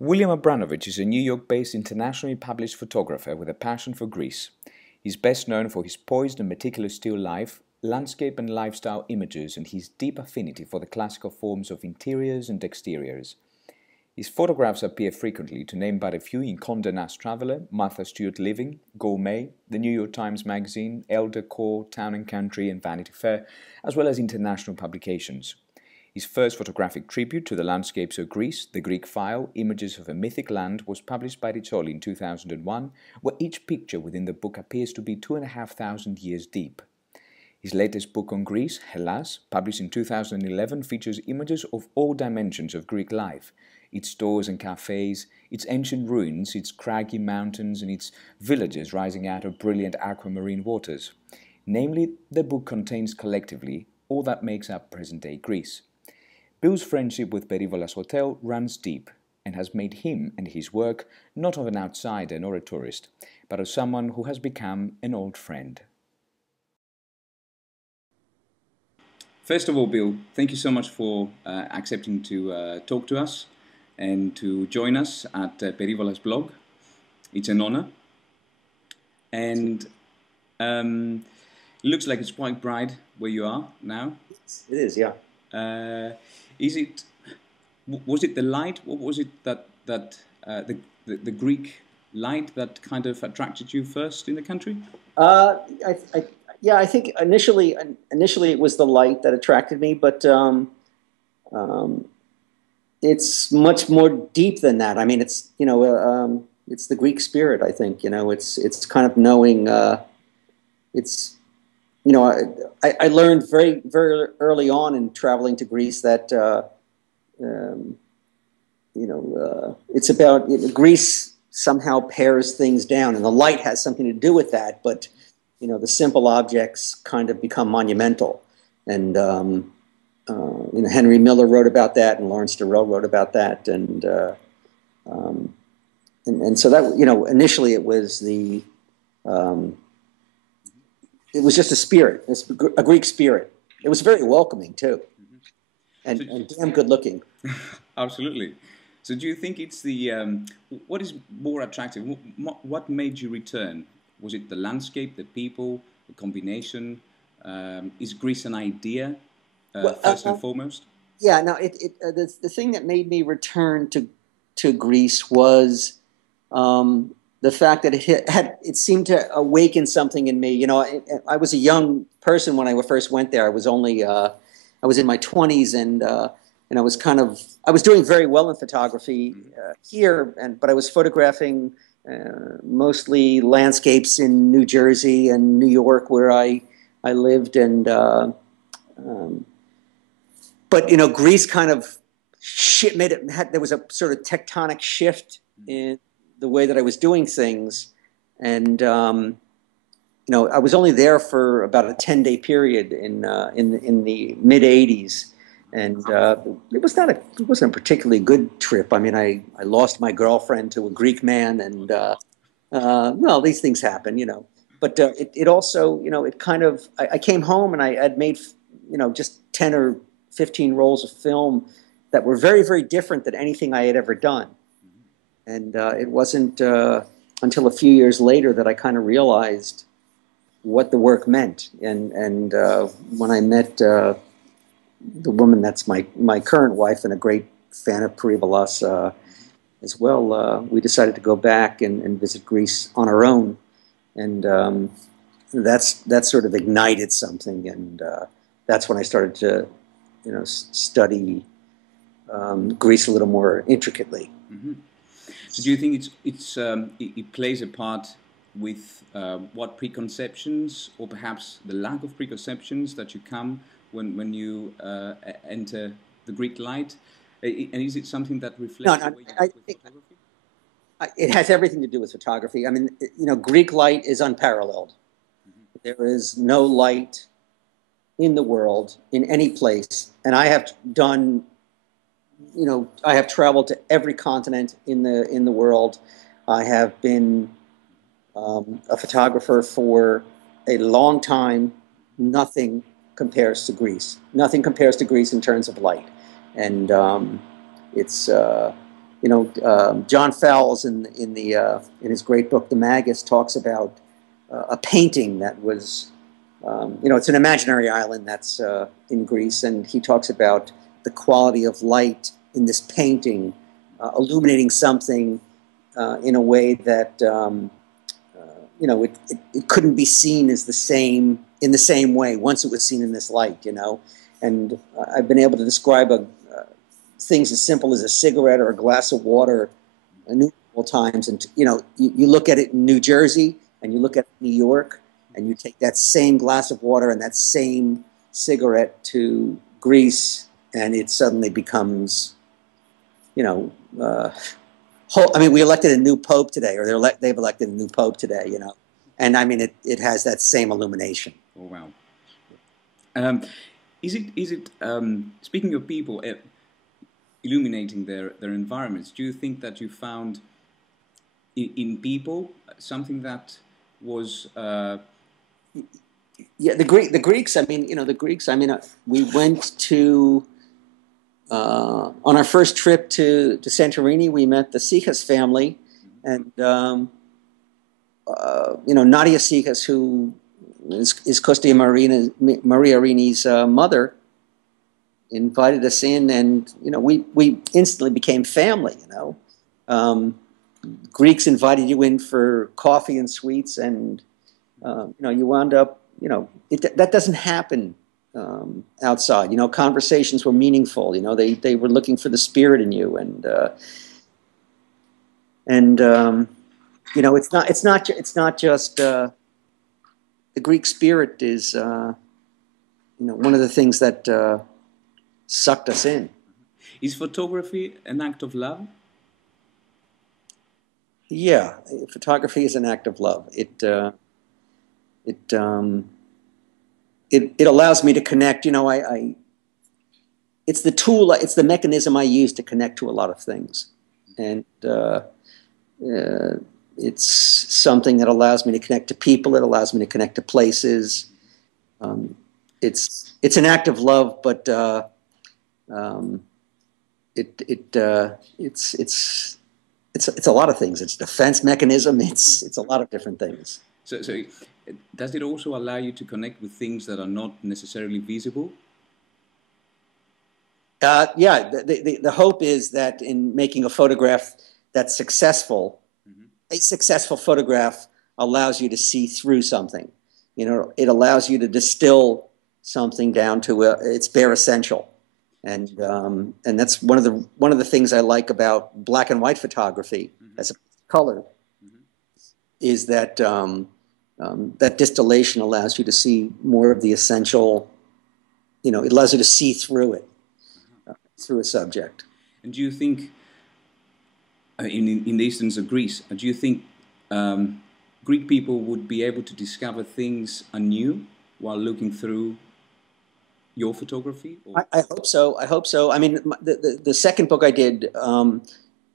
William Abranowicz is a New York-based internationally published photographer with a passion for Greece. He's best known for his poised and meticulous still life, landscape and lifestyle images and his deep affinity for the classical forms of interiors and exteriors. His photographs appear frequently, to name but a few, in Conde Nast Traveler, Stewart Living, Gourmet, the New York Times Magazine, Elle Decor, Town and Country and Vanity Fair, as well as international publications. His first photographic tribute to the landscapes of Greece, The Greek File, Images of a Mythic Land, was published by Rizzoli in 2001, where each picture within the book appears to be 2,500 years deep. His latest book on Greece, Hellas, published in 2011, features images of all dimensions of Greek life, its stores and cafes, its ancient ruins, its craggy mountains and its villages rising out of brilliant aquamarine waters. Namely, the book contains collectively all that makes up present-day Greece. Bill's friendship with Perivolas Hotel runs deep and has made him and his work not of an outsider nor a tourist, but of someone who has become an old friend. First of all, Bill, thank you so much for accepting to talk to us and to join us at Perivolas blog. It's an honor. And it looks like it's quite bright where you are now. It is, yeah. Was it the light? What was it that the Greek light that kind of attracted you first in the country? Yeah, I think initially it was the light that attracted me, but it's much more deep than that. I mean, it's it's the Greek spirit. I think it's kind of knowing. I learned very early on in traveling to Greece that it's about Greece somehow pares things down, and the light has something to do with that. But the simple objects kind of become monumental, and Henry Miller wrote about that, and Lawrence Durrell wrote about that, and so that initially it was the it was just a spirit, a Greek spirit. It was very welcoming too, and damn good looking. Absolutely. So do you think it's the, what is more attractive? What made you return? Was it the landscape, the people, the combination? Is Greece an idea, first and foremost? Yeah, no, the thing that made me return to Greece was the fact that it seemed to awaken something in me. I was a young person when I first went there. I was only I was in my 20s, and I was doing very well in photography here, but I was photographing mostly landscapes in New Jersey and New York, where I lived, and but Greece kind of there was a sort of tectonic shift in the way that I was doing things, and I was only there for about a 10-day period in the mid '80s, and it wasn't a particularly good trip. I mean, I lost my girlfriend to a Greek man, and well, these things happen, But it also, it kind of, I came home and I had made, just 10 or 15 rolls of film that were very, very different than anything I had ever done. And it wasn't until a few years later that I kind of realized what the work meant. And when I met the woman that's my current wife and a great fan of Perivolas as well, we decided to go back and visit Greece on our own. And that sort of ignited something. And that's when I started to, study Greece a little more intricately. Mm-hmm. So do you think it plays a part with what preconceptions, or perhaps the lack of preconceptions that you come when you enter the Greek light? And is it something that reflects the way you work with photography? It has everything to do with photography. I mean, Greek light is unparalleled. Mm-hmm. There is no light in the world, in any place, and I have done. I have traveled to every continent in the world. I have been a photographer for a long time. Nothing compares to Greece. Nothing compares to Greece in terms of light, and it's John Fowles in his great book, The Magus, talks about a painting that was, it's an imaginary island that's in Greece, and he talks about the quality of light in this painting, illuminating something in a way that it couldn't be seen as in the same way once it was seen in this light, And I've been able to describe things as simple as a cigarette or a glass of water innumerable times. And, you look at it in New Jersey and you look at New York and you take that same glass of water and that same cigarette to Greece and it suddenly becomes, we elected a new pope today, or they've elected a new pope today, And I mean, it has that same illumination. Oh, wow. Is it speaking of people illuminating their environments, do you think that you found in people something that was... Yeah, the Greeks, we went to... on our first trip to Santorini, we met the Sikas family, and Nadia Sikas, who is Costa Maria Rini's mother, invited us in, and we instantly became family. Greeks invited you in for coffee and sweets, and you wound up. That doesn't happen outside. Conversations were meaningful. They were looking for the spirit in you, and it's not just the Greek spirit is one of the things that sucked us in. Is photography an act of love? Yeah, photography is an act of love. It allows me to connect. It's the tool, it's the mechanism I use to connect to a lot of things, and it's something that allows me to connect to people. It allows me to connect to places. It's an act of love, but it's a lot of things. It's a defense mechanism. It's a lot of different things. So does it also allow you to connect with things that are not necessarily visible? Yeah, the hope is that in making a photograph that's successful, a successful photograph allows you to see through something. It allows you to distill something down to its bare essential, and that's one of the things I like about black and white photography as a color, is that that distillation allows you to see more of the essential. It allows you to see through it, through a subject. And do you think, in the instance of Greece, do you think Greek people would be able to discover things anew while looking through your photography? Or? I hope so. I hope so. I mean, the second book I did,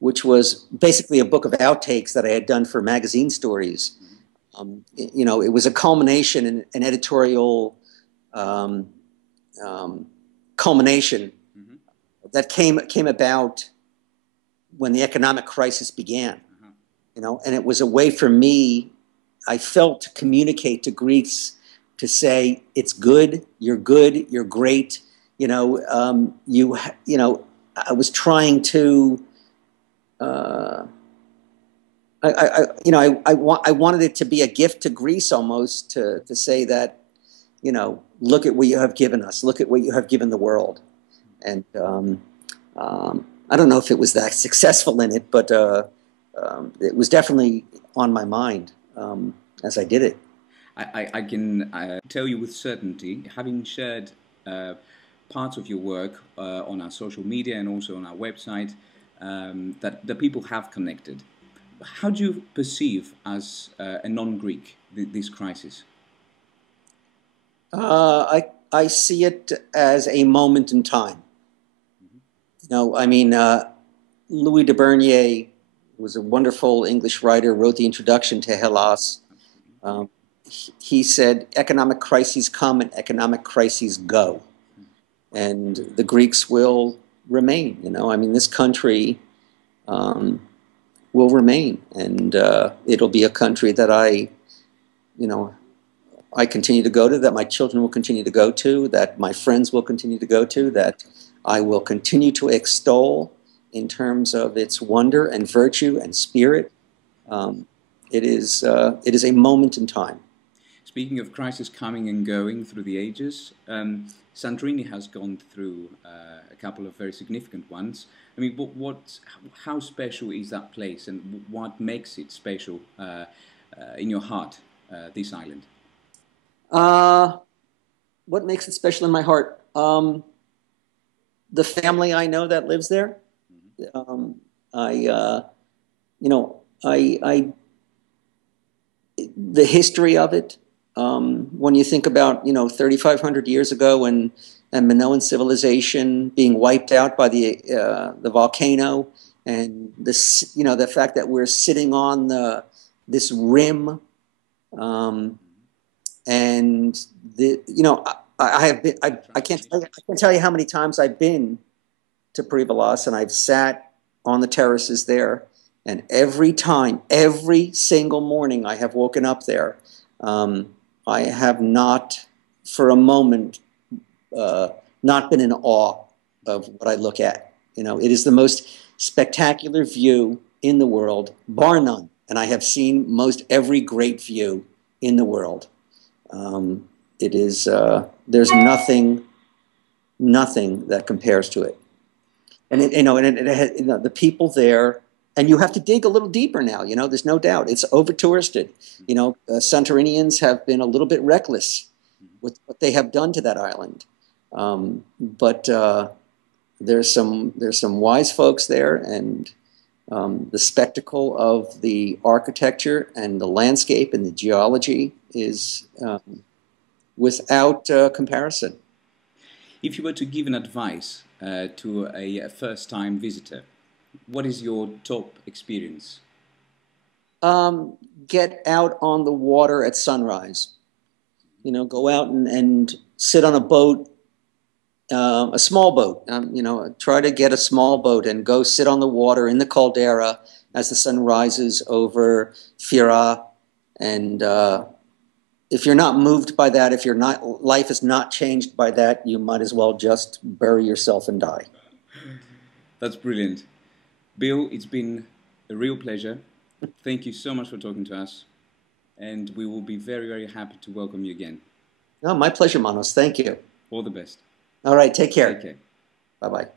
which was basically a book of outtakes that I had done for magazine stories. It was a culmination, an editorial culmination that came about when the economic crisis began. And it was a way for me, I felt, to communicate to Greeks, to say, it's good, you're great. I was trying to, I wanted it to be a gift to Greece almost, to say that, look at what you have given us, look at what you have given the world. And I don't know if it was that successful in it, but it was definitely on my mind as I did it. I can tell you with certainty, having shared parts of your work on our social media and also on our website, that the people have connected. How do you perceive, as a non-Greek, this crisis? I see it as a moment in time. Louis de Bernier was a wonderful English writer, wrote the introduction to Hellas. He said, economic crises come and economic crises go. And the Greeks will remain, This country will remain, and it'll be a country that I continue to go to, that my children will continue to go to, that my friends will continue to go to, that I will continue to extol in terms of its wonder and virtue and spirit. It is a moment in time. Speaking of crisis coming and going through the ages, Santorini has gone through a couple of very significant ones. I mean, how special is that place, and what makes it special in your heart, this island? What makes it special in my heart? The family I know that lives there. The history of it. When you think about 3,500 years ago and Minoan civilization being wiped out by the volcano, and this the fact that we're sitting on this rim, and I can't tell you how many times I've been to Perivolas, and I've sat on the terraces there, and every single morning I have woken up there, I have not for a moment not been in awe of what I look at. It is the most spectacular view in the world, bar none, and I have seen most every great view in the world. It is there's nothing that compares to it, and the people there, and you have to dig a little deeper now. There's no doubt it's over touristed. Santorinians have been a little bit reckless with what they have done to that island, but there's some wise folks there, and the spectacle of the architecture and the landscape and the geology is without comparison. If you were to give an advice to a first-time visitor, what is your top experience? Get out on the water at sunrise. Go out and sit on a boat, a small boat. Try to get a small boat and go sit on the water in the caldera as the sun rises over Fira. And if you're not moved by that, if life is not changed by that, you might as well just bury yourself and die. That's brilliant. Bill, it's been a real pleasure. Thank you so much for talking to us, and we will be very, very happy to welcome you again. Oh, my pleasure, Manos. Thank you. All the best. All right, take care. Take care. Bye-bye.